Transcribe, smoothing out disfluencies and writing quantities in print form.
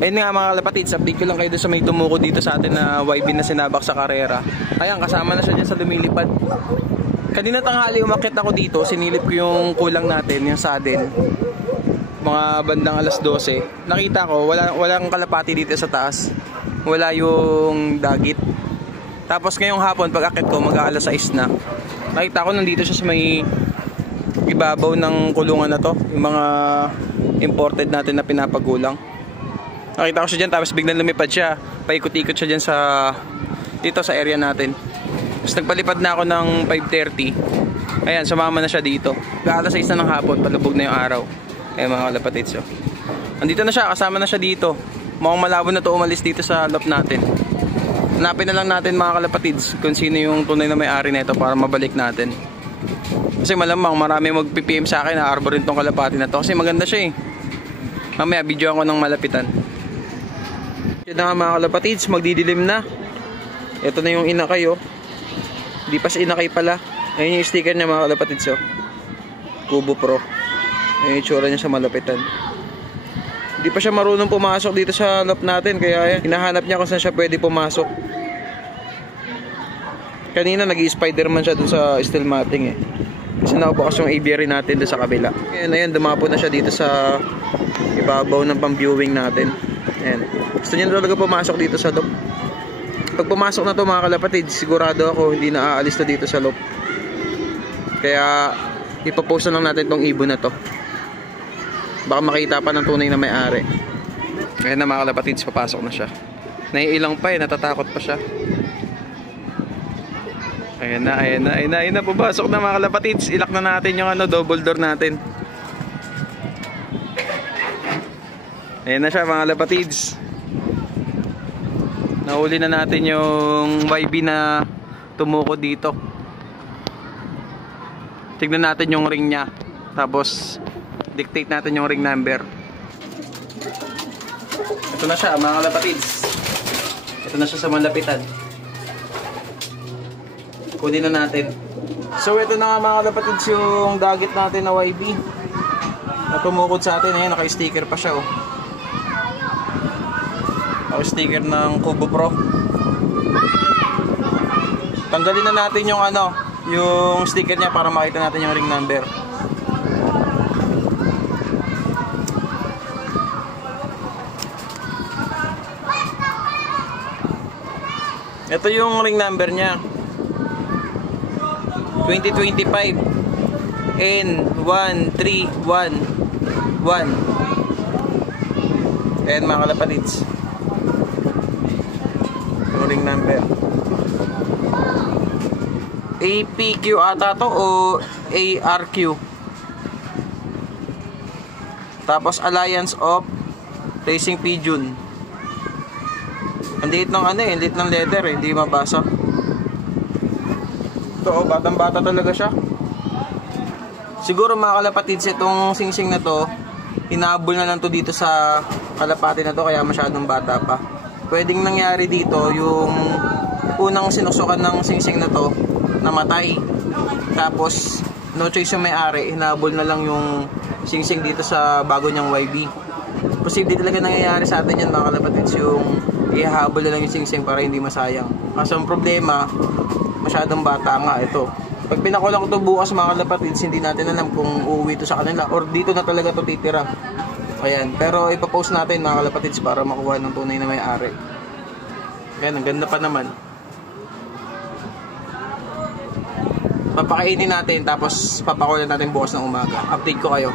Ayun nga mga kalapatids, update ko lang kayo doon sa may tumuko dito sa atin na YB na sinabak sa karera. Ayan, kasama na siya dyan sa lumilipad. Kanina tanghali umakyat ako dito, sinilip ko yung kulang natin, yung saddle. Mga bandang alas 12. Nakita ko, walang kalapati dito sa taas. Wala yung dagit. Tapos ngayong hapon, pag akyat ko, mag-aalas 6 na. Nakita ko nandito siya sa may ibabaw ng kulungan na to. Yung mga imported natin na pinapagulang. Nakita ko siya dyan, tapos biglang lumipad siya. Paikot-ikot siya dyan dito sa area natin. Tapos nagpalipad na ako ng 5:30. Ayan, sumama na siya dito. Alas 6 na ng hapon, palubog na yung araw. Ayan mga kalapatids. So, andito na siya, kasama na siya dito. Mukhang malabo na to umalis dito sa loft natin. Hanapin na lang natin mga kalapatids kung sino yung tunay na may-ari nito para mabalik natin. Kasi malamang marami mag-PPM sa akin na arborin tong kalapati na to. Kasi maganda siya eh. Mamaya video ako ng malapitan. Yan na nga mga kalapatids, magdidilim na. Ito na yung inakay oh. Hindi pa siya inakay pala. Ayun yung sticker niya mga kalapatids oh. Kubo Pro. Ayun yung itsura niya sa malapitan. Hindi pa siya marunong pumasok dito sa loft natin. Kaya hinahanap niya kung saan siya pwede pumasok. Kanina nag-i-spiderman siya dun sa steel matting eh. Kasi nakabukas yung aviary natin dun sa kabila. Ayun, dumapo na siya dito sa ibabaw ng pang-viewing natin. Ayan. Gusto niya talaga pumasok dito sa loft. Pag pumasok na to mga kalapatids, sigurado ako hindi na aalis na dito sa loft. Kaya ipapost na lang natin tong ibon na to. Baka makita pa ng tunay na may-ari. Ayan na mga kalapatids, papasok na siya. Naiilang pa eh, natatakot pa siya. Ayan na, pumasok na mga kalapatids. Ilak na natin yung double door natin. Ayan na siya mga kalapatids. Nahuli na natin yung YB na tumuko dito. Tignan natin yung ring niya. Tapos dictate natin yung ring number. Ito na siya mga kalapatids. Ito na siya sa malapitan. Kunin na natin. So ito na nga mga kalapatids yung dagit natin na YB na tumukod sa atin. Ayan, naka-sticker pa siya oh. Naka-sticker ng Kubo Pro. Tanggalin na natin yung yung sticker niya para makita natin yung ring number. Ito yung ring number niya. 2025 N1311. Ayan mga kalapatids, yung ring number. APQ ata to o ARQ. Tapos Alliance of Racing Pigeon. Ang liit ng liit ng letter eh, hindi mabasa. Ito, batang-bata talaga siya. Siguro mga kalapatids, itong singsing na to, inaabol na lang to dito sa kalapati na to, kaya masyadong bata pa. Pwedeng nangyari dito, yung unang sinusukan ng singsing na to, namatay. Tapos, no choice yung may-ari, inaabol na lang yung singsing dito sa bago niyang YB. Posible talaga nangyayari sa atin yan mga kalapatids, yung ihahabol na lang yung singsing para hindi masayang. Kasi ang problema, masyadong bata nga ito. Pag pinakulang ko ito bukas mga kalapatids, hindi natin alam kung uuwi ito sa kanila or dito na talaga ito titira. Ayan, pero ipapost natin mga kalapatids para makuha ng tunay na may-ari. Ayan, ang ganda pa naman. Papakainin natin tapos papakulan natin bukas ng umaga. Update ko kayo.